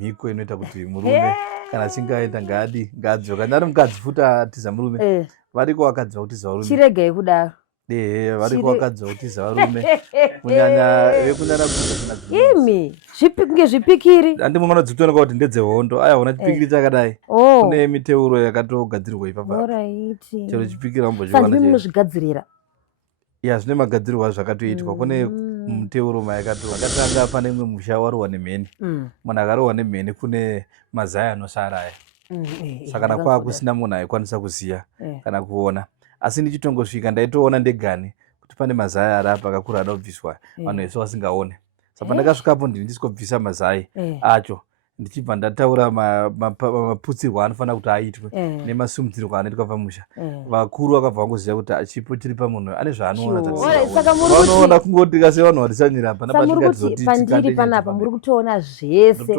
mhiko inoita kuti murume kana achingaenda ngadzi kana mukadzi futa atiza murume variko vakadzi vakutiza varume chiregei kudaro variko vakadzi vakutiza varume kunyanya vekunyara imi zvipinge zvipikiri andimona dzitooneka kuti ndedzehondo aya ona chipikiri chakadai kune miteuro yakatogadzirwa ipapa chero chipikiri ambochiwana munozvigadzirira zvine magadzirirwo azvakatoitwa kune muteuro mayakatanga pane imwe musha warohwa nemheni munhu akarohwa nemheni kune mazaya anosara aya saka nakwaa kusina munhu aikwanisa kuziya kana kuona asi ndichitongosvika ndaitoona ndegani kuti pane mazaya ari apa akakura ada kubviswa vanhu vese vasingaone saka ndakasvikapo ndichisvika mazai acho ndichibva ndataura maputsirwo anofanira kuti aitwe nemasumudzirwo anoitwa pamusha vakuru vakabva vangoziva kuti chipo chiri pamunhu ane zvaanoona kungotika sevanhu varisanyira pandiri panapa muri kutoona zvese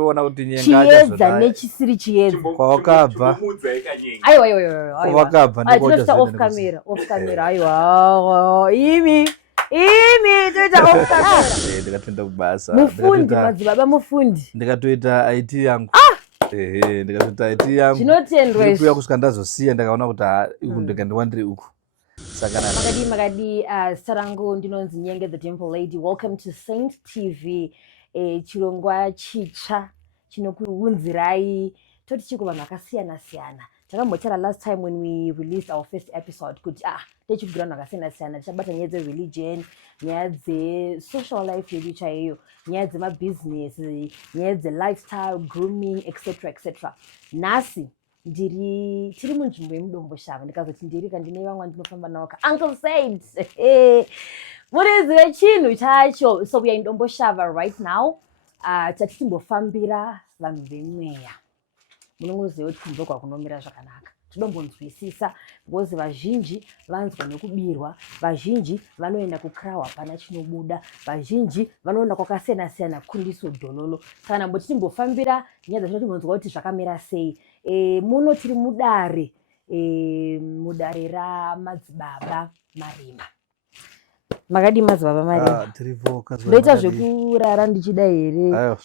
chiedza nechisiri chiedza kwavakabva aiwa off camera aiwa imi toita off camera ndikatoenda kubasa mufundi madzibaba mufundi ndikatoita IT yangu ndikatoita IT yangu zvinotendwa ndikuya kusvika ndazosiya ndakaona kuti ndikandwandiri uku saka makadi sarangu ndinonzi Nyenge the Dimple Lady. Welcome to Saint TV, chirongwa chitsva chinokuunzirai toti chiko vanhu vakasiyana siyana. Takambotaura last time when we released our first episode kuti techibhira vanhu vakasiyana siyana, tichabata nyaya dze-religion, nyaya dze-social life yedu chaiyo, nyaya dzemabusiness, nyaya dze-lifestyle, grooming, etc. Nhasi tiri munzvimbo yemudomboshava, ndikazoti ndiri kandine vamwe ndinofamba navo Uncle Said murizive chinhu chacho. So we are in Domboshava right now. Tatichimbofambira vanhu vemweya, munongoziva kuti kunze kwakunomira zvakanaka. Tinombonzwisisa because vazhinji vanzwa nekubirwa, vazhinji vanoenda kukrawa hapana chinobuda, vazhinji vanoenda kwakasiyana siyana kundiso dhololo. Saka mboti timbofambira nyaya dzatinombonzwa kuti zvakamira sei. Muno tiri mudare ramadzibaba Marima. Makadi madzibaba Marima ndoita zvekurara ndichida here?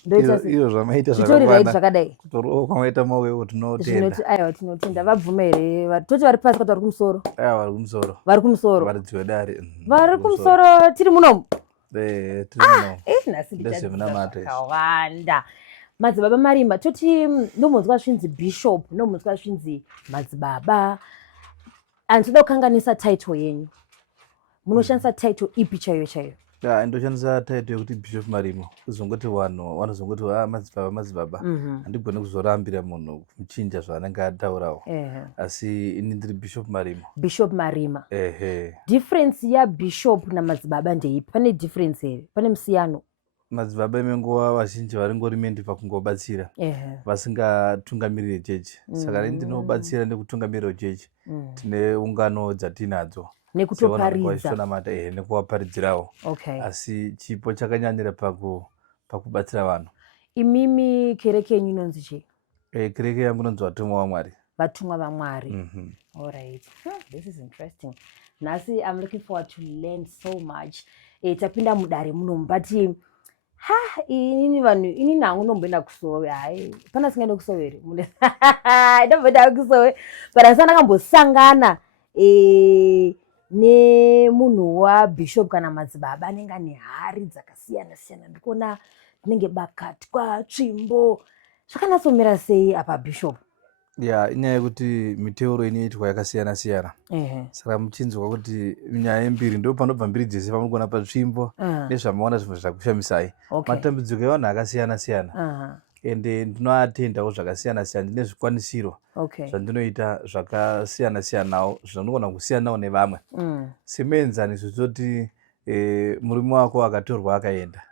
Iyo zvamaita zvakadai kutoroka kwamaita mawewo tinotenda. Aiwa tinotenda. Vabvuma here? Toti vari pasi kwati vari kumusoro? Vari kumusoro. Vari kumusoro. Vari dzivedare. Vari kumusoro tiri munomu. Tiri munomu. Nhasi ndichazakawanda. Madzibaba Marima, toti ndomunzwa zvinzi bishop, ndomunzwa zvinzi madzibaba. Andinoda kukanganisa title yenyu. Munoshandisa title ipi chaiyo? Ndoshandisa title yekuti Bishop Marima. Kuzongoti vanhu vanozongoti madzibaba. Handigoni kuzorambira munhu kumuchinja zvaanenge ataurawo. Asi ini ndiri Bishop Marima. Bishop Marima. Difference ya bishop na madzibaba ndeipi? Pane difference here? Pane musiyano? Madzibaba emenguva vazhinji varingori mendi pakungobatsira vasingatungamiriri chechi. Saka ndinobatsira nekutungamirira chechi. Tine ungano dzatinadzo nekutoparidza nekuvaparidzirawo. Asi chipo chakanyanyira pakubatsira vanhu. Imimi kereke yenyu inonzi chii? Kereke yangu inonzi Vatumwa vaMwari. Vatumwa vaMwari. All right. This is interesting. Nasi I'm looking forward to learn so much. Tapinda mudare muno but inini vanhu ini nangu nomboenda kusowe. Pana singaenda kusowe here? Ndomboenda kusowe. But asana kambosangana nemunhu waBishop kana madzibaba anenge ane hari dzakasiyana siyana. Ndikuona tinenge bakatwa tsvimbo. Zvakanatsomira sei apa Bishop? Inyaya yekuti miteuro inoitwa yakasiyana siyana. Saka muchinzwa kuti nyaya yembiri ndo panobva mbiri dzese pamunogona patsvimbo nezvamaona zvinhu zvakushamisai. Matambudziko evanhu akasiyana siyana. Ende ndinoatendawo zvakasiyana siyana. Ndine zvikwanisiro zvandinoita zvakasiyana siyanawo zvinogona kusiyanawo nevamwe. Semuenzaniso toti murume wako akatorwa akaenda.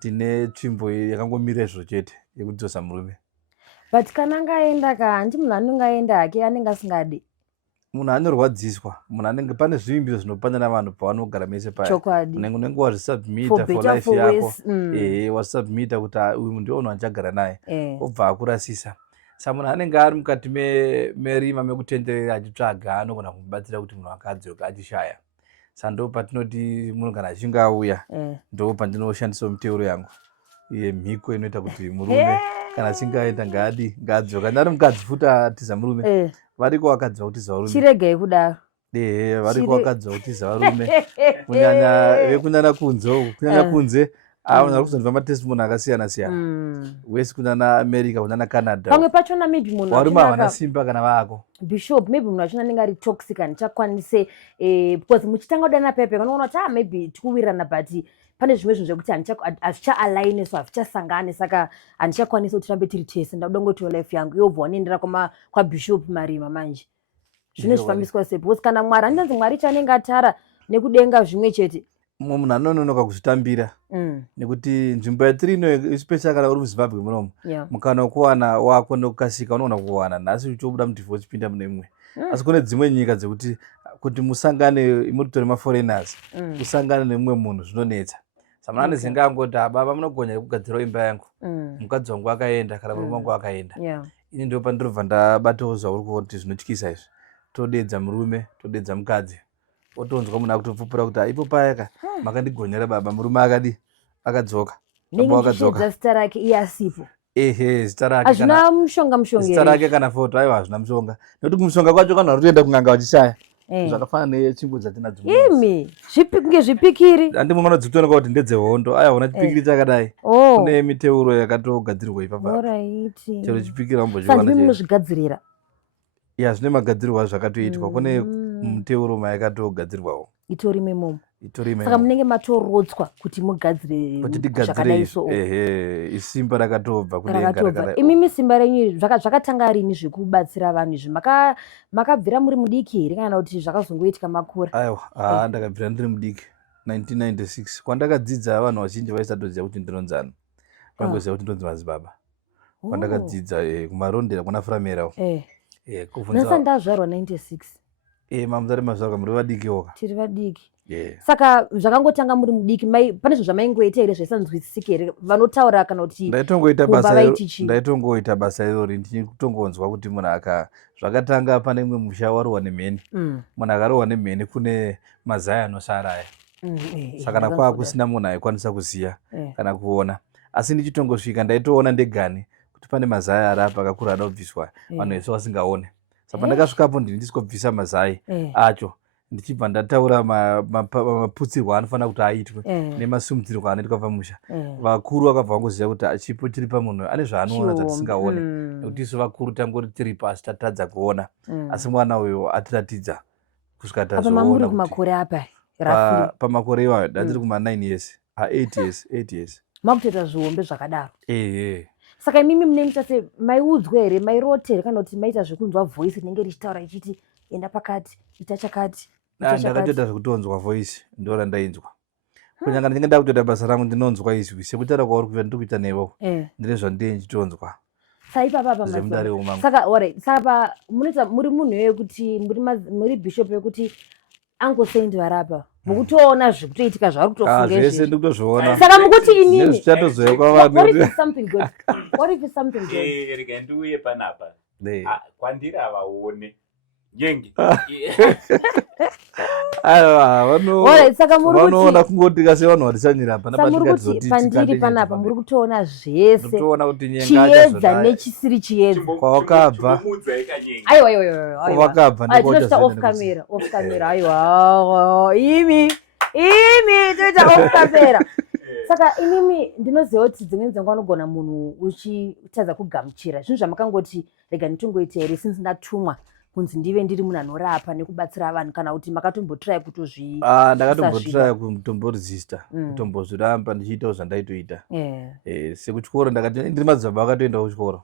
Tine tsvimbo yakangomirira izvo chete yekudzosa murume. But kana ngaenda handi munhu anongaenda hake anenge asingadi. Munhu anorwadziswa, munhu anenge pane zvivimbiro zvinopanda vanhu pavanogara mese paya. Unenge wazvisubmita for life yako. Wasubmita kuti uyu ndiye munhu andichagara naye. Obva akurasisa. Saka munhu anenge ari mukati merima mekutenderera achitsvaga anogona kumubatsira kuti munhu akadzoka achishaya. Saka ndo patinoti munhu kana achinge auya ndo pandinoshandisa miteuro yangu. yemhiko inoita kuti murume kana achinge aenda ngaadzoka. Kana ari mukadzi futi atiza murume, variko vakadzi vakutiza varume. Chiregei kudaro. Variko vakadzi vakutiza varume. Kunyanya vekunyanya kunze, kunyanya kunze vari kuzonzwa matestimony akasiyana-siyana. Wesi kunyanya America, kunyanya Canada. Pamwe pachona maybe munhu varume havana simba kana vaako. Bishop, maybe munhu achona anenge ari toxic handichakwanise because muchitanga kudana pepe vanoona kuti maybe tikuwirirana but pane zvimwe zvinhu zvekuti hazvichaalign so hazvichasangane saka handichakwanisa kuti tirambe tiri tese ndakuda ngotiwo life yangu yobva wanoendera kwaBishop Marima manje. Zvino zvifambiswa sei? Because kana Mwari handinanzi Mwari chanenge atara nekudenga zvimwe chete. Mumwe munhu anononoka kuzvitambira nekuti nzvimbo yatiri ino especially kana uri muZimbabwe munomu mukana wekuwana wako nekukasika unoona kuwana nhasi uchibuda mudivorce uchipinda mune imwe. Asi kune dzimwe nyika dzekuti kuti musangane mutori maforeigners usangane nemumwe munhu zvinonetsa. Samana nezinga angoti baba munogonya kugadzira imba yangu, mukadzi wangu akaenda kana murume wangu akaenda. Ini ndio pandinobva ndabatawo zvauri kuona kuti zvinotyisa izvi. Todedza murume, todedza mukadzi. Otonzwa munhu akutopfupura kuti ipo payaka makandigonyera baba, murume akadzoka. Baba akadzoka. Zita rake iye asipo. Zita rake. Hazvina mushonga. Zita rake kana foto aiwa hazvina mushonga. Nokuti kumushonga kwacho kana kutoenda kunganga vachishaya. Zvakafanana nechimbo dzatinadzo. Imi, kunge zvipikiri. Handimwe manodzitooneka kuti ndedzehondo. Aya una chipikiri chakadai. Kune miteuro yakatogadzirwa ipapo. Alright. Chero chipikiri ambozviwana. Saka munozvigadzirira. Zvine magadzirwa zvakatoitwa. Kune muteuro mayakatogadzirwawo. Itori memomo. Saka munenge matorotswa kuti mugadzire zvakadai so. Isimba rakatobva kudenga rakadai. Imimi simba renyu zvakatanga rini zvekubatsira vanhu izvi? Makabvira muri mudiki here kana kuti zvakazongoitika makura? Aiwa, ndakabvira ndiri mudiki 1996. Kwandakadzidza vanhu vazhinji vaisatoziva kuti ndinonzana. Vanongoziva kuti ndinonzi madzibaba. Kwandakadzidza kumarondera kuna Framerawo. Nasa ndazvarwa 96. Mamuzari mazvarwa muri vadiki woka. Tiri vadiki. Saka zvakangotanga muri mudiki pane zvinhu zvamaingoita here zvaisanzwisisiki here vanotaura kana kuti ndaitongoita basa irori ndichitongonzwa kuti munhu zvakatanga pane mumwe musha warohwa nemheni. Munhu akarohwa nemheni kune mazai anosara aya. Saka nakwaa kusina munhu aikwanisa kuziya kana kuona. Asi ndichitongosvika ndaitoona ndegani kuti pane mazai ari apa akakura ada kubviswa vanhu vese vasingaone. Saka pandakasvikapo ndisingobvisa mazai acho ndichibva ndataura maputsirwa anofanira kuti aitwe nemasumudzirwa anoitwa pamusha. Vakuru vakabva vangoziva kuti chipo chiri pamunhu ane zvaanoona zvatisingaone. Nekuti isu vakuru tangori tiri pasi tatadza kuona. Asi mwana uyu atiratidza kusvika tazoona. Apa mamuri kumakore apa? Pamakore iwayo ndatiri kuma 9 years. 8 years. Makutoita zviombe zvakadaro. Saka imimi munenge chase maiudzwa here mairote here kana kuti maita zvekunzwa voice rinenge richitaura ichiti enda pakati ita chakati. Ndakatoita zvekutonzwa voice ndora ndainzwa. Kunyanga ndinenge ndakutoita basa rangu ndinonzwa izwi sekutaura kwauri kuita ndiri kuita nevo ndine zvandinenge ndichitonzwa. Saka saka munoita muri munhu wekuti muri bishop wekuti angosendi varapa mukutoona zvikutoitika zvavari kutofunga zvese ndikutozviona. Saka mukuti inini zvichatozoya kwavanhu. What if something good? Rega ndiuye panapa. Kwandiri havaone. Nyengi. Vanoona kungoti kase vanhu vatisanyira pana pandiri panapa muri kutoona zvese chiedza nechisiri chiedza kwawakabva kwavakabva off camera aiwa imi toita off camera. Saka imimi ndinoziva kuti dzimweni dzenguva anogona munhu uchitadza kugamuchira zvinhu zvamakangoti rega nditongoita here since ndatumwa kunzi ndive ndiri munhu anorapa nekubatsira vanhu kana kuti makatombotirai ndakatombotirai kutomboresista kutombozviramba ndichiitawo zvandaitoita. Sekuchikoro ndiri madzibaba akatoenda kuchikoro.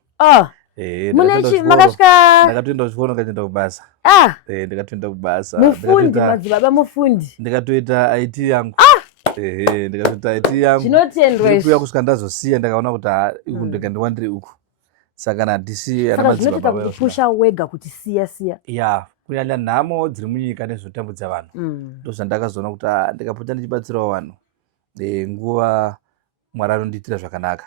Makasvika ndakatoenda kuchikoro ndikatoenda kubasa. Ndikatoenda kubasa. Mufundi madzibaba mufundi. Ndikatoita IT yangu. Ndikatoita IT yangu. Zvinotendwa izvi. Ndikuya kusvika ndazosiya ndakaona kuti uku ndega ndiwandiri uku. Saka handisi ana madzibaba. Saka zvinoita kupusha wega kuti siya. Kunyanya nhamo dziri munyika nezvotambudza vanhu. Ndozvandakazoona kuti ndikapota ndichibatsirawo vanhu. Nguva Mwari anondiitira zvakanaka.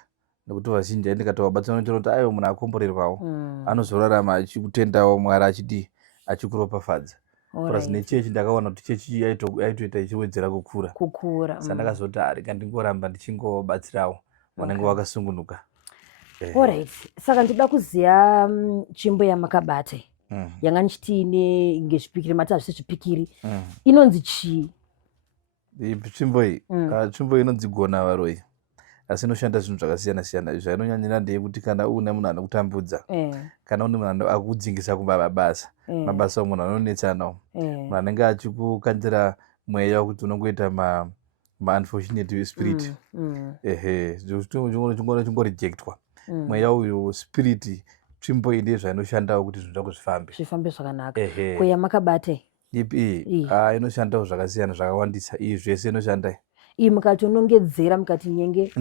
Nekuti vazhinji ndikatovabatsira kuti aiwa munhu akomborerwawo anozorarama achikutendawo Mwari achikuropafadza. Plus nechechi ndakaona kuti chechi yaitoita ichiwedzera kukura. Saka ndakazoti rega ndingoramba ndichingobatsirawo wanenge wakasungunuka. Alright, saka ndoda kuziya tsvimbo yamakabata yanga ndichitiine ngezvipikiri mati hazvisi zvipikiri inonzi chii? Tsvimbo iyi tsvimbo inonzi Gonavaroi, asi inoshanda zvinhu zvakasiyana siyana. Zvainonyanyira ndeyekuti kana une munhu anokutambudza, kana une munhu akudzingisa kumabasa, mabasa munhu anonetsa nawo, munhu anenge achikukanzira mweya wekuti unongoita ma-unfortunate spirit, chingorejectwa mweya uyu spirit. Tsvimbo iyi ndiye zvainoshandawo kuti zvinhu zvako zvifambe zvakanaka. Yamakabata ipi inoshandawo zvakasiyana zvakawandisa. Iyi zvese inoshanda iyi mukatonongedzera mukati nyenge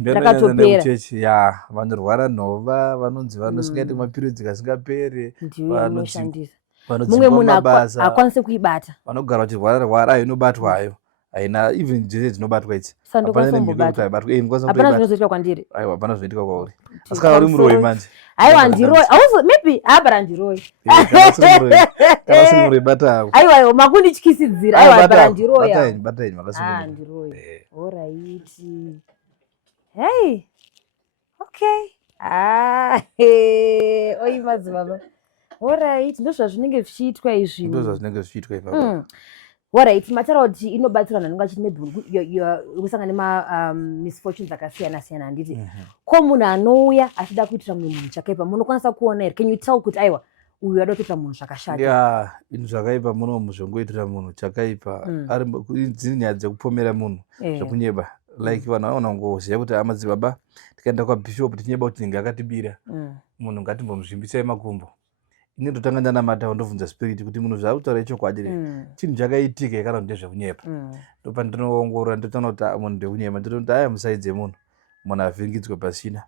ndakatoperechechi ya vanorwara nhova, vanonzi vanosingaiti mapiritsi kasingapere, mumwe munhu akwanise kuibata, vanogara vachirwara inobatwa hayo, haina even dzese dzinobatwa idzi. Hapana zvinozoitika kwandiri. Aiwa, hapana zvinoitika kwauri. Asi kana uri muroi manje. Aiwa ndiroi. Maybe habara ndiroi. Kana usiri muroi bata. Aiwa makundityisidzira. Aiwa habara ndiroi. Bata ini makasungunuka. Ndiroi. Alright. Hey. Okay. Oi madzibaba. Alright, ndozvazvinenge zvichiitwa izvi. Ndozvazvinenge zvichiitwa ipapo. Alright, mataura kuti inobatsira vanhu vanenge vachiti maybe ukusangana nema-misfortunes akasiyana siyana. Handiti ko munhu anouya achida kuitira mumwe munhu chakaipa munokwanisa kuona here? Can you tell kuti aiwa uyu ada kuitira munhu zvakashata? Inhu zvakaipa munozongoitira munhu chakaipa, dziri nyaya dzekupomera munhu zvekunyeba. Like vanhu vanoona ngoziva kuti amadzibaba tikaenda kwabhishop tinyeba kuti nge akatibira, munhu ngatimbomuzvimbisai makumbo. Ini ndotanga ndanamata ndobvunza spirit kuti munhu zvaakutaura ichokwadi here, chinhu chakaitika kana kuti ndezvekunyepa. Ndopa ndinoongorora ndotaona kuti munhu ndekunyema, ndototi aya musaidze munhu avhiringidzwe pasina.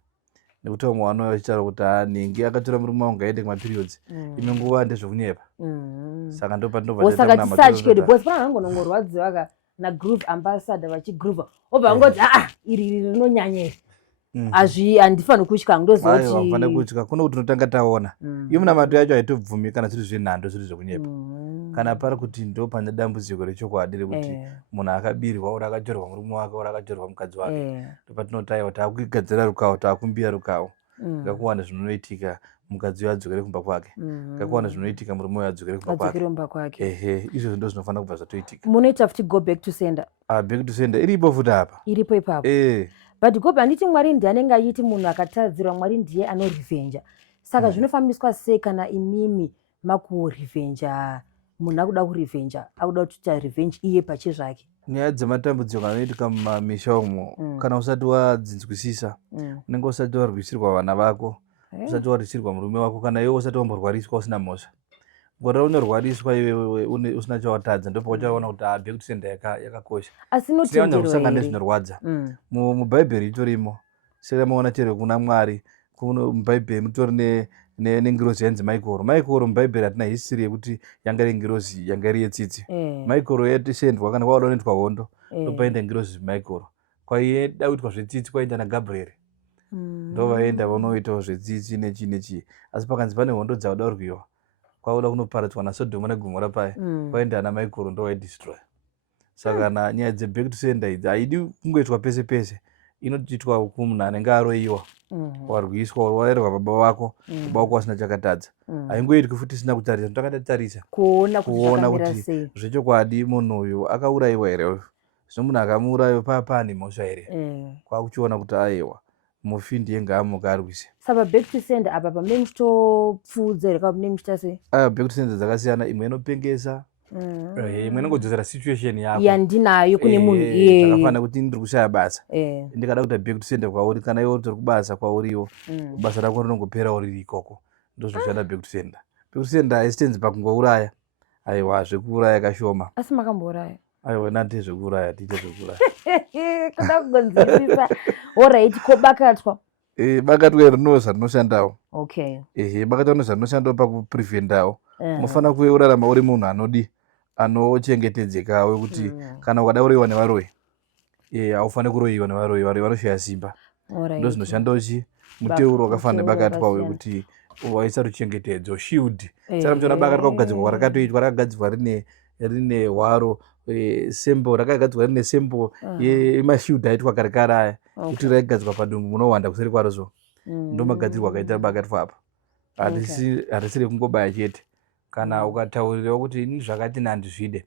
Nekuti vamwe vanouya vachitaura kuti nenge akatora murume wangu ngaende kumaperiods, imwe nguva ndezvekunyepa. Saka ndopa saka tisatye because pana vangonongorwadziwa nagroove ambassador vachigroova obva vangoti iri rinonyanya handifani kutya. Ndozofane kutya kuno kuti tinotanga taona iyo munamato yacho haitobvumi kana zviri zvenhando zviri zvekunyepa. Kana pari kuti ndo pane dambudziko rechokwadi rekuti munhu akabirwa ora akatorwa murume wake ora akatorwa mukadzi wake, ndopatinotaiwa taakugadzira rukawo, taakumbira rukawo. Ngakuwanda zvinoitika mukadzi uyo adzokere kumba kwake, ngakuwanda zvinoitika murume uyo adzokere kumba kwake. Izvo ndo zvinofanira kubva zvatoitika. Munoita futi go back to sender. Back to sender iripo futi apa, iripo ipapo. But gobe handiti Mwari ndiye anenge achiti munhu akatadzirwa, Mwari ndiye anorivenja. Saka zvinofambiswa sei kana imimi makurivenja, munhu akuda kurivenja, akuda kuita revenge iye pache zvake? Nyaya dzematambudziko anoitika mumamisha umo, kana usati wadzinzwisisa, unenge usati warwisirwa vana vako, usati warwisirwa murume wako, kana iwe usati wamborwariswa usina mhosva. Ngora unorwariswa iwe usina chawatadza, ndipo uchaona kuti back to sender yakakosha. Asi notendero kusangana nezvinorwadza. Mubhaibheri itorimo. Sera maona chero kuna Mwari, mubhaibheri mutori nengirozi yanzi Michael. Michael mubhaibheri hatina history yekuti yanga iri ngirozi yanga iri yetsitsi. Michael yatisendwa kana kwauda kunoitwa hondo, ndopaenda ngirozi Michael. Kwaiye da kuitwa zvetsitsi kwaenda naGabriel. Ndovaenda vanoitawo zvetsitsi nechi. Asi pakanzi pane hondo dzauda kurwiwa, kwauda kunoparadzwa naSodhomu neGomora paya, kwaenda ana Michael ndovaidestroy. Saka nyaya dzeback to sender idzi haidi kungoitwa pese pese, inoitwa kumunhu anenge aroyiwa, warwiswa, warerwa baba vako, baba vako asina chakatadza. Haingoitwi futi isina kutarisa, takatatarisa kuona kuti zvechokwadi munhu uyu akaurayiwa here uyu. Zvino munhu akamuurayiwa pane mhosva here, kwakuchiona kuti aiwa mufi ndiye ngaamuka arwise. Saka back to sender apa pamene muchitopfuudza here kana pamene muchita sei? Back to sender dzakasiyana, imwe inopengesa, imwe inongodzosera situation yako yandinayo kune munhu zvakafanana kuti ndiri kushaya basa, ndikada kuita back to sender kwauri, kana iwe uri kubasa kwauriwo, basa rako rinongopera uri ikoko, ndozvinoshanda back to sender. Back to sender haisitenzi pakungouraya, aiwa zvekuuraya kashoma. Asi makambouraya? Aiwa nante zvekuuraya, tiite zvekuuraya. Kuda kugonzisisa. Alright, ko bakatwa? Bakatwa rinoza rinoshandawo. Okay. Bakatwa rinoza rinoshandawo pakuprevendawo. Unofana kuve urarama uri munhu anochengetedzeka wekuti kana ukada kuroyiwa nevaroyi, haufani kuroyiwa nevaroyi, varoyi vanoshaya simba. Ndo zvinoshandawo muteuro wakafanana nebakatwa wekuti waisa ruchengetedzo, shield. Saka muchiona bakatwa kugadzirwa rakatoitwa, rakagadzirwa rine hwaro, sembo rakagadzirwa rine sembo yemashield aitwa kare kare aya. kuti raigadzirwa padumbu munowanda kuseri kwaro ndomagadzirwa akaita bakatwa apa hatisiri kungobaya chete kana ukataurirawo kuti ini zvakati nandizvide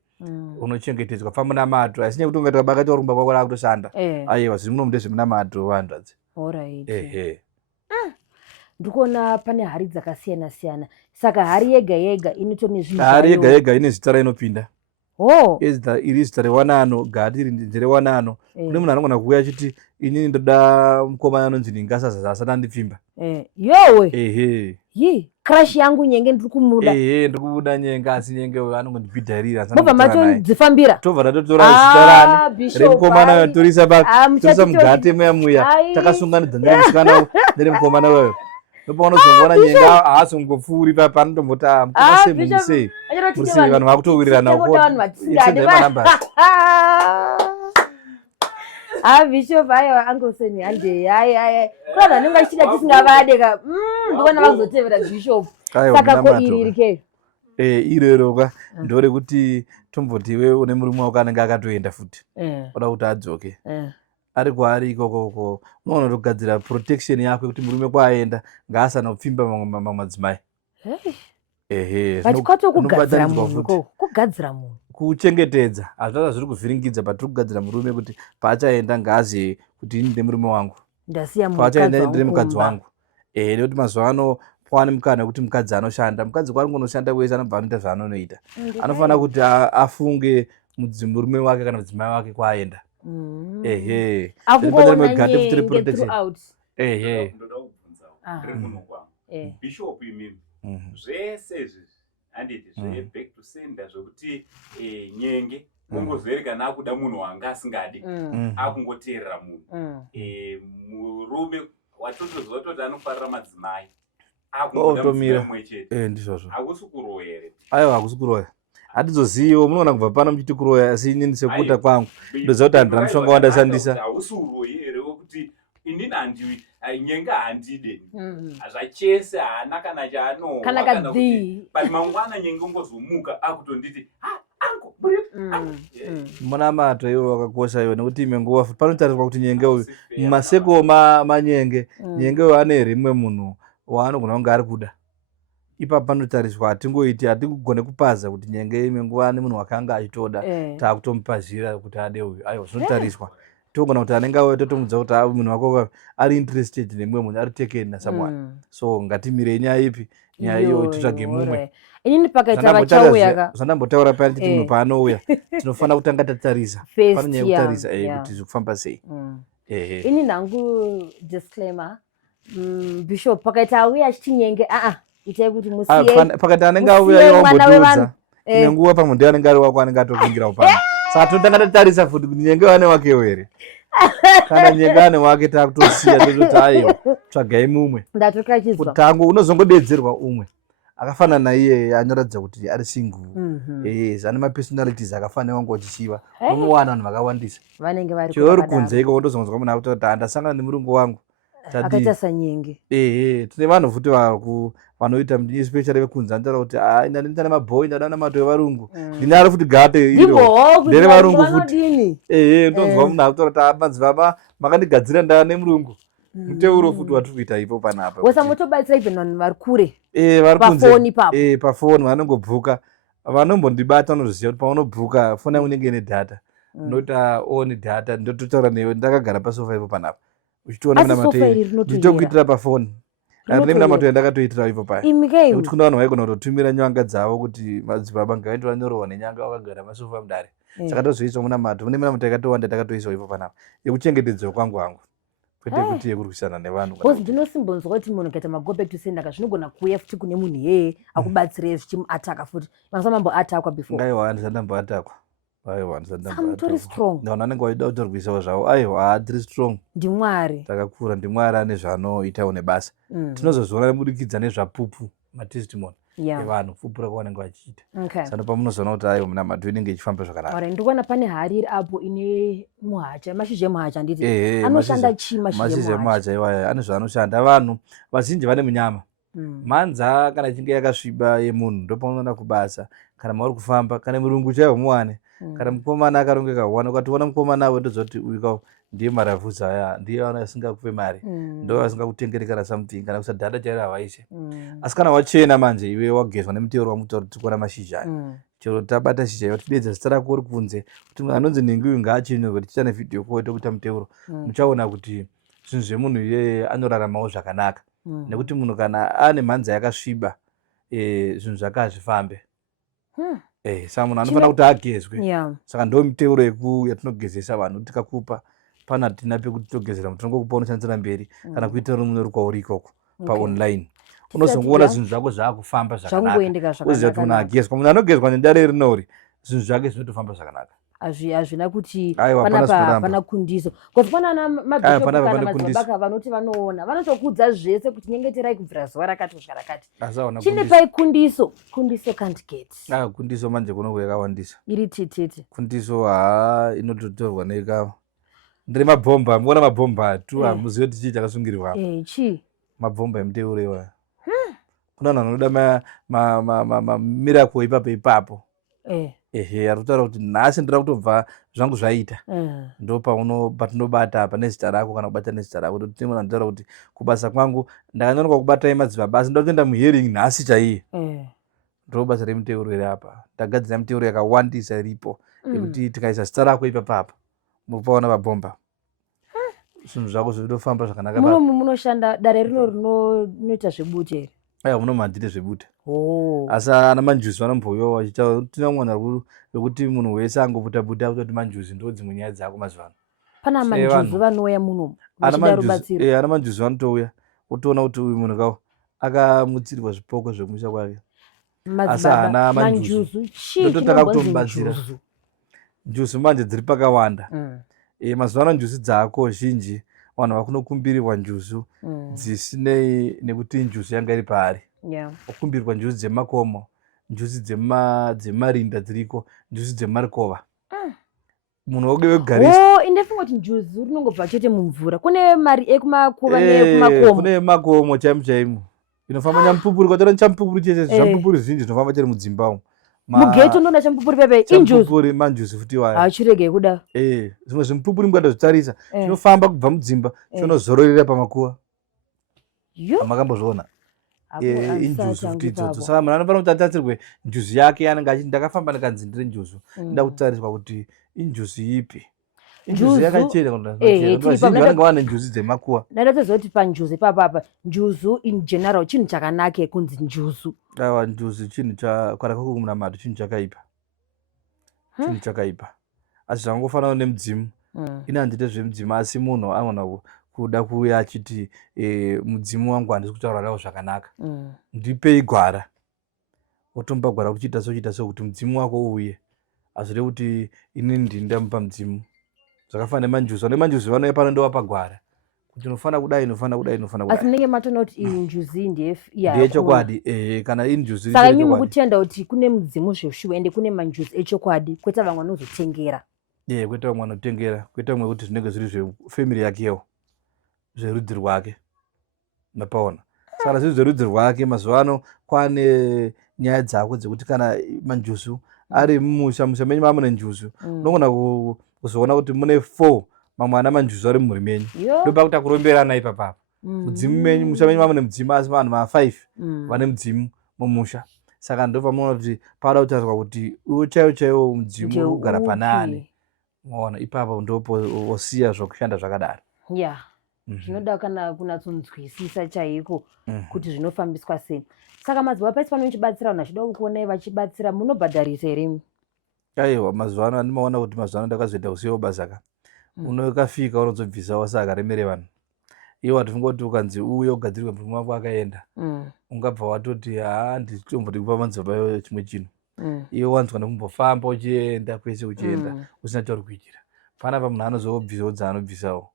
unochengetedzwa pamuna mato asi nyekuti ungaita bakati warumba kwako rakutoshanda aiwa zviri muno munde zvemuna mato vanhu adzi ndikuona pane hari dzakasiyana siyana saka hari yega yega inotori hari yega yega ine zita rainopinda iri zita rewanano gati iri nderewanano kune munhu anogona kuuya achiti inini ndoda mukomana anonzi Ningasaza asati andipfimba yowe crash yangu Nyenge ndiri kumuda ndiri kubuda Nyenge asi Nyenge anongondibhidharira mobva matodzifambira tobva tatotora zita rani remukomana torisa mugate muya takasunganidza nemusikana neremukomana wayo ndopaunozongoona Nyenge haazongopfuuri papa anotomboti mukoma semunisei murisei vanhu vakutowiriranawo bishop aiwa angoseni hande kuna vanenge vachida tisingavadeka ndikuona vakuzotevera bishop saka ko iri ke irero ndorekuti tomboti iwe une murume wako anenge akatoenda futi oda kuti adzoke ari kwaari ikoko unoona kugadzira protection yako kuti murume kwaenda ngaasana kupfimba mamwe madzimai kugadzira munhu kuchengetedza hazvava zviri kuvhiringidza patiri kugadzira murume kuti paachaenda ngaazive kuti ini ndemurume wangu paachaenda ndiri mukadzi wangu nekuti mazuva ano pawane mukana wekuti mukadzi anoshanda mukadzi kwari kunoshanda wese anobva anoita zvaanonoita anofanira kuti afunge murume wake kana mudzimai wake kwaenda bishop imimi zvese izvi handiti zveback to sender zvokuti Nyenge ongozveri kana akuda munhu wanga asingadi akungoteerera munhu murume watotoziva toti anofarira madzimai akungoda mumwe chete ndizvozvo hakusi kuroya here aiwa hakusi kuroya hatizoziviwo munoona kubva pano muchiti kuroya asi inini sekuta kwangu ndoziva kuti handina mushonga wandashandisa hausi uroyi here wekuti inini handiwi Nyenge handide zvachese haana kana chaanowa pari mangwana Nyenge ongozomuka akutonditi angu muna mato iwo wakakosha iwo nekuti imwe nguva panotariswa kuti Nyenge uyu mumaseko manyenge Nyenge uyu ane rimwe munhu waanogona kunge ari kuda ipapo panotariswa hatingogone kupaza kuti Nyenge imwe nguva ane munhu wakanga achitoda taakutomupazhira kuti ade uyu aiwa zvinotariswa togona kuti anenge auya totomudza kuti munhu wako ari interested nemumwe munhu ari taken nasomeone so ngatimirei nyaya ipi nyaya iyo titsvage mumwe inini pakaita vachauya zvandambotaura paya nditi munhu paanouya tinofanira kutanga tatarisa pane nyaya yekutarisa kuti zviri kufamba sei ini nangu disclaimer bishop pakaita auya achiti Nyenge itai kuti musiye pakaita anenge auya iwambodudza imwe nguva pamwe ndiye anenge ari wako anenge atopingirawo pano saka totanga tatarisa futi kuti Nyenge wane wakewo here kana Nyenge ane wake takutosiya tototi aiwa tsvagai mumwe kutango unozongodedzerwa umwe akafanana naiye anoratidza kuti ari single ane mapersonalities akafanira wanga wachichiva unowana vanhu vakawandisa chiori kunze iko wotozongonzwa munhu akuti handasangana nemurungu wangu akaita saNyenge tine vanhu futi vanoita especially vekunze anotaura kuti ndinoita nemabhoyi ndada namato evarungu ndine ari futi gate iro ndere varungu futi ndonzwa munhu akutaura kuti madzibaba makandigadzira ndaa nemurungu muteuro futi watiri kuita ipo panapa wasamotobatsira even vanhu vari kure vari kunze pafoni vanongobvuka vanombondibata vanozviziva kuti paunobvuka foni yangu inenge ine data ndota one data ndototaura newe ndakagara pasofa ipo panapa uchitiona nditokuitira pafoni rine minamato yandakatoitira ipo paya nekuti kuna vanhu vaigona kutotumira nyanga dzavo kuti madzibaba ngaende vanyorohwa nenyanga vakagara masofa mudare saka tozoiswa munamato mune minamato yakatowanda takatoiswa ipo panapa yekuchengetedzwa kwangu hangu kwete kuti yekurwisana nevanhu bcause ndinosimbonzwa kuti munhu kaita mago back to sender zvinogona kuuya futi kune munhu iyeye akubatsire zvichimuataka futi mazuva mamboatakwa before aiwa handisandamboatakwa aiwa mutori strong vanhu anenge vaida kutorwisawo zvavo aiwa haatiri strong ndimwari takakura ndimwari ane zvanoitawo nebasa tinozozviona nebudikidza nezvapupu matestimony evanhu pupura kwavanenge vachiita saka pamunozoona kuti aiwa munamato inenge ichifamba zvakanaka ndikuona pane hari iri apo ine muhacha mashizha emuhacha nditi anoshanda chii mashizha emuhacha iwaya ane zvaanoshanda vanhu vazhinji vane munyama manza kana ichinge yakasviba yemunhu ndopaunoona kubasa kana mauri kufamba kana murungu chaivo muwane kana mukomana akarongeka 1 ukationa mukomana wetozoti uyu ndiye maravhuza aya ndiye asingakupe mari ndo asingakutengerei kana something kana kusadhara chairo havaise asi kana wachena manje iwe wagezwa nemutero wamutaura kuti tikona mashizha chero tabata shizha iwe tidedza zita rako uri kunze kuti munhu anonzi Ningi uyu ngaachinyorwe tichita nevhidhiyo ko tokuita muteuro muchaona kuti zvinhu zvemunhu iyeye anoraramawo zvakanaka nekuti munhu kana ane mhanza yakasviba zvinhu zvake hazvifambe saka munhu anofanira kuti agezwe saka ndo miteuro yatinogezesa vanhu tikakupa pana tina pekuti togezera mutu tinongokupa unoshandisira mberi kana kuita rumwe rukwauri ikoko paonline unozongoona zvinhu zvako zvaakufamba zvakanaka uziva kuti munhu agezwa munhu anogezwa nendare rinori zvinhu zvake zvinotofamba zvakanaka hazvina kuti pana kundiso kozi pana ana mabhishopu kana madzibaka vanoti vanoona vanotokudza zvese kuti nyengeterai kubvira zuva rakati kusvika rakati chine pai kundiso can't get kundiso manje kuno yakawandisa iri tititi kundiso inototorwa neka ndiri mabhomba muona mabhomba tu hamuzivi kuti chii chakasungirirwa chii mabhomba emuteuro iwaya kuna vanhu vanoda mamiracle ipapo arikutaura kuti nhasi ndira kutobva zvangu zvaita ndo patinobata pane zita rako kana kubata nezita rako kuti timwe anotaura kuti kubasa kwangu ndakanyoroka kubatai madzibaba asi ndoda kutoenda muhearing nhasi chaiye ndo basa remuteuro iri apa ndagadzira miteuro yakawandisa iripo yekuti tikaisa zita rako ipapapa mupaona mabhomba zvinhu zvako zvinotofamba zvakanaka munoshanda dare rino rinoita zvebute muno mandite zvebute asi ana manjuzi vanomboiwa vachitaura tina mwana rekuti munhu wese angobuta kutoti manjuzi ndo dzimwe nyaya dzako mazuvano pana manjuzi vanouya muno vachida rubatsiro ana manjuzi vanotouya utoona kuti uyu munhu kawo akamutsirirwa zvipoko zvekumusha kwake asi haana manjuzi ndototaka kutomubatsira njuzi manje dziri pakawanda mazuvano njuzi dzako zhinji vanhu vakunokumbirirwa njuzi dzisinei nekuti njuzi yanga iri paari wakumbirirwa njuzi dzemakomo njuzi dzemarinda dziriko njuzi dzemarikova munhu wegarisa indefunga kuti njuzi rinongobva chete mumvura kune mari ekumakuva neekumakomo kune makomo chaimo chaimo inofamba nyamupupuri kwatora chamupupuri chese zvamupupuri zvinji zvinofamba chiri mudzimbamo mugeto ndona chamupupuri pepe injuzi manjuzi futi waya achirege kuda zvimwe zvimupupuri mukada zvitarisa chinofamba kubva mudzimba chinozororera pamakuva amakambozviona injuzi futi idzodzo saka munhu anofanira kuti atatsirwe njuzi yake yanenge achiti ndakafamba ndikanzi ndire njuzi nda kutariswa kuti injuzi ipi injuzi yakachena vanenge vane njuzi dzemakuva ndatozoti panjuzi papapa njuzi in general chinhu chakanake kunzi njuzi aiwa njuzi chinhu kana kwakumunamato chinhu chakaipa chinhu chakaipa asi zvangofanana nemudzimu ine handite zvemudzimu asi munhu anogona kuda kuuya achiti mudzimu wangu handisi kutaura nawo zvakanaka ndipei gwara otomba gwara kuchiita so kuti mudzimu wako uuye hazvire kuti ini ndindamupa mudzimu zvakafanana nemanjuzi vane manjuzi vanouya pano ndovapa gwara kuti unofana kudai unofana kudai unofana kudai asi ndenge matoona kuti iyi njuzi ndeyechokwadi kana iri njuzi saka imi mukutenda kuti kune mudzimu zveshuwa ende kune manjuzi echokwadi kwete vamwe vanozotengera kwete vamwe vanotengera kwete vamwe kuti zvinenge zviri zvefamily yakewo zverudzi rwake mapaona saka zviri zverudzi rwake mazuva ano kwane nyaya dzako dzekuti kana manjuzi ari mumusha menyu mamune njuzi unogona kuzoona kuti mune 4 mamwe ana manjuzi ari mumhuri menyu ndopa kuti akuromberana ipapapa mudzimu menyu musha menyu mamune mudzimu asi vanhu ma5 vane mudzimu mumusha saka ndopamuona kuti pada kutaurwa kuti uwo chaiwo mudzimu ugara panani maona ipapo ndopo osiya zvokushanda zvakadaro zvinoda kana kunatsonzwisisa chaiko kuti zvinofambiswa sei saka mazuva pasi pano muchibatsira vanhu vachida kuonai vachibatsira munobhadharisa here aiwa mazuva ano andimaona kuti mazuva ano ndakazoita kusiyawo basaka unokafika unozobvisawo saka remere vanhu iwo hatifungoti ukanzi uye ugadzirirwe murume wako akaenda ungabva watoti nditomboti kupa madzibaba chimwe chinhu iwe wanzwa nekumbofamba uchienda kwese uchienda usina chauri kuitira panapa munhu anozobvisawo dzaanobvisawo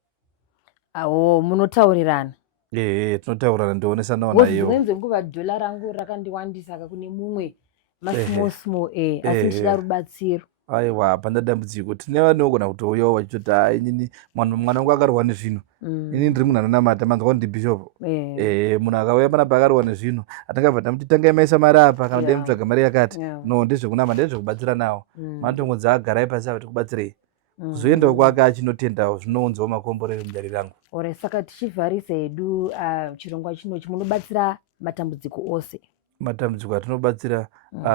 munotaurirana tinotaurirana ndoonesanawo naiyo wenze nguva dhola rangu rakandiwandisa kune mumwe masmall asi ndichida rubatsiro aiwa hapana dambudziko. Tine vanogona kutouyawo vachitoti hai inini mwana wangu akarohwa nezvino, ini ndiri munhu anonamata, manzwa kuti ndibhishop. Munhu akauya panapa akarohwa nezvino, hatingabva tamuti tangai maisa mari apa kana dai mutsvaga mari yakati. No, ndezvekunama, ndezvekubatsira nawo. Matongodza agarai pasi apa tikubatsirei. Kuzoendawo kwake achinotendawo zvinounzawo makomborero mudare rangu. Ore saka tichivharisa hedu chirongwa chinochi munobatsira matambudziko ose. Matambudziko atinobatsira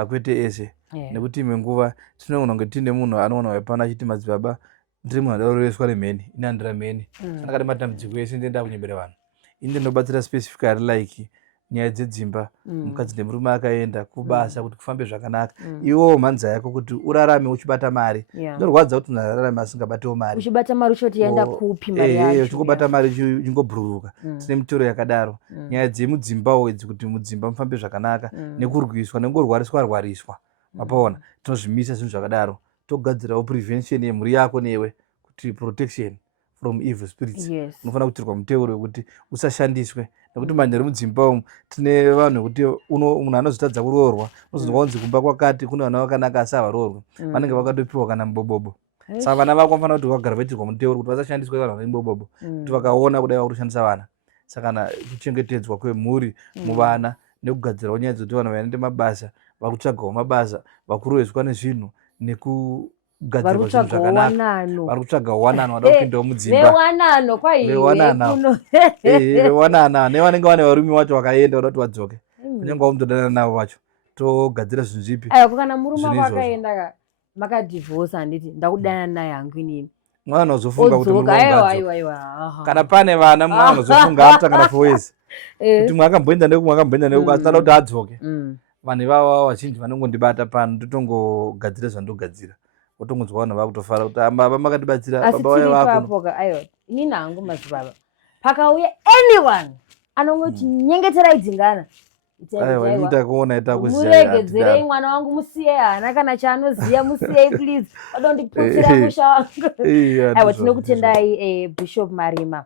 kwete ese, nekuti imwe nguva tinogona kunge tine munhu anoona waipana achiti madzibaba ndiri munhu adaroreswa nemheni, ini handira mheni, saka matambudziko ese ndienda kunyembera vanhu. Ini ndinobatsira specifically like nyaya dzedzimba, mukadzi nemurume akaenda kubasa kuti kufambe zvakanaka, iwowo mhanza yako kuti urarame uchibata mari. Zvinorwadza kuti munhu ararame asingabatewo mari. Uchibata mari uchoti yaenda kupi mari yacho. Uchingobata mari uchingobhururuka. Tine mitoro yakadaro. Nyaya dzemudzimbawo idzi kuti mudzimba mufambe zvakanaka, nekurwiswa nekungorwariswa. Mapaona tinozvimisa zvinhu zvakadaro. Togadzirawo prevention yemhuri yako newe, kuti protection from evil spirits. Unofanira kutirwa muteuro wekuti usashandiswe. Nekuti manje mudzimba umu tine vanhu kuti munhu anozotadza kuroorwa, unozonzwa kunzi kumba kwakati kuna vana vakanaka asi havaroorwi, vanenge vakatopiwa kana mubobobo. Saka vana vako vanofanira kuti vagara vaitirwa muteuro kuti vasashandiswe vanhu vane mubobobo, kuti vakaona kudai vakushandisa vana. Saka kuchengetedzwa kwemhuri muvana nekugadzirawo nyaya dzekuti vanhu vanoende mabasa, vakutsvagawo mabasa, vakuroheswa nezvinhu nekugadzirwa zvinhu zvakanaka. Vari kutsvaga wanano vada kupindawo mudzimba. Vewanano kwaivewanano. Vewanana nevanenge vane varume vacho vakaenda vada kuti vadzoke. Kunyange wamutodana navo vacho. Togadzira zvinhu zvipi? Aiwa kana murume wako akaenda makadivhosa handiti ndakudana naye hangu inini. Mwana uzofunga kuti murume wangu. Kana pane vana mwana uzofunga atanga na foyezi. Kuti mwakamboenda neku asala kuti adzoke. Vanhu ivavo vazhinji vanongondibata pano totongogadzira zvandogadzira. Wotongonzwa vanhu vakutofara kuti baba makatibatsira, baba waya wako. Aiwa inini hangu madzibaba. Pakauya anyone anongoti nyengeterai dzingana. Aiwa ini takuona itakuziya. Muregedzerei mwana wangu musiye hana kana chaanoziya musiyei please. Wadondiputsira musha wangu. Aiwa tinokutendai Bishop Marima.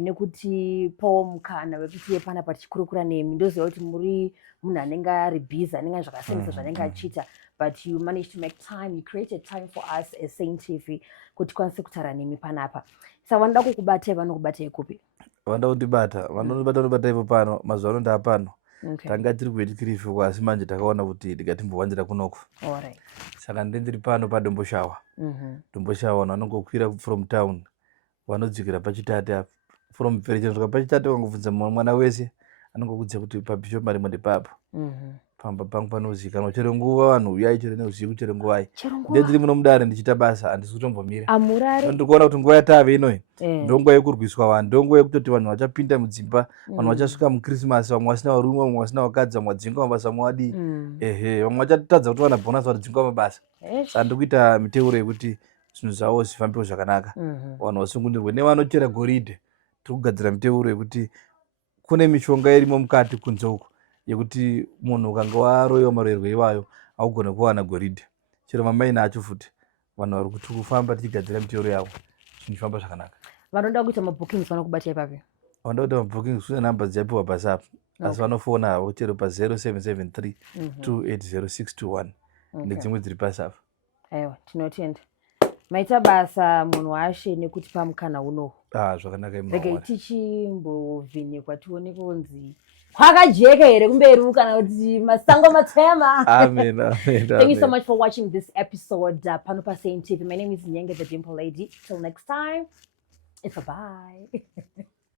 Nekuti pawo mukana wekuti pana patichikurukura nemi ndoziva kuti muri munhu anenge ari busy anenge zvakasiyana zvanenge achiita, but you managed to make time, you created time for us as Saint TV kuti kwanise kutaura nemi panapa. Saka vanoda kukubatai vanokubatai kupi? Vanoda kundibata, vanondibata ipo pano, mazuva ano ndapano. Tanga tiri kuitikirifu asi manje takaona kuti ndikatimbowanzira kunoko. Saka ndiri pano paDomboshawa. Domboshawa vanhu vanongokwira from town. Vanodzikira pachitate apa. From Mfereche pachitate ukangobvunza mwana wese anongokudza kuti paBishop Marima ndepapo. Pamba pangu panozikanwa chero nguva vanhu uyai chero neusiku chero nguvai. Ndiri muno mudare ndichita basa handisi kutombomira. Ndikuona kuti nguva yatave inoyi ndonguva yekurwiswa vanhu, ndonguva yekutoti vanhu vachapinda mudzimba, vanhu vachasvika mukrisimasi, vamwe vasina varume, vamwe vasina vakadzi, vamwe vadzingwa mabasa, vamwe vadii. Vamwe vachatadza kuti vana bhonasi vadzingwa mabasa. Saka ndikuita miteuro yekuti zvinhu zvavo zvifambewo zvakanaka, vanhu vasungunirwe nevanochera goridhe. Tiri kugadzira miteuro yekuti kune mishonga irimo mukati kunze uko yekuti munhu ukanga waroyiwa marwerwe iwayo haugone kuwana goridhe. Chero mamaina acho futi vanhu vari kuti kufamba tichigadzira miteuro yavo zvinofamba zvakanaka. Vanoda kuita mabookings vanokubata ipapo? Vanoda kuita mabookings kune namba dzichapiwa basi apo, asi vanofona havo chero pa0773 280621 nedzimwe dziri pasi apo. Aiwa tinotenda. Maita basa munhu washe nekuti pamukana unohu. Zvakanaka imwe. Regai tichimbovhenekwa tione kunzi kwakajeka here kumberi kana kuti masango matema. Amen, amen. Thank you so much for watching this episode pano pa Saint TV. My name is Nyenge the Dimple Lady. Till next time, it's a bye.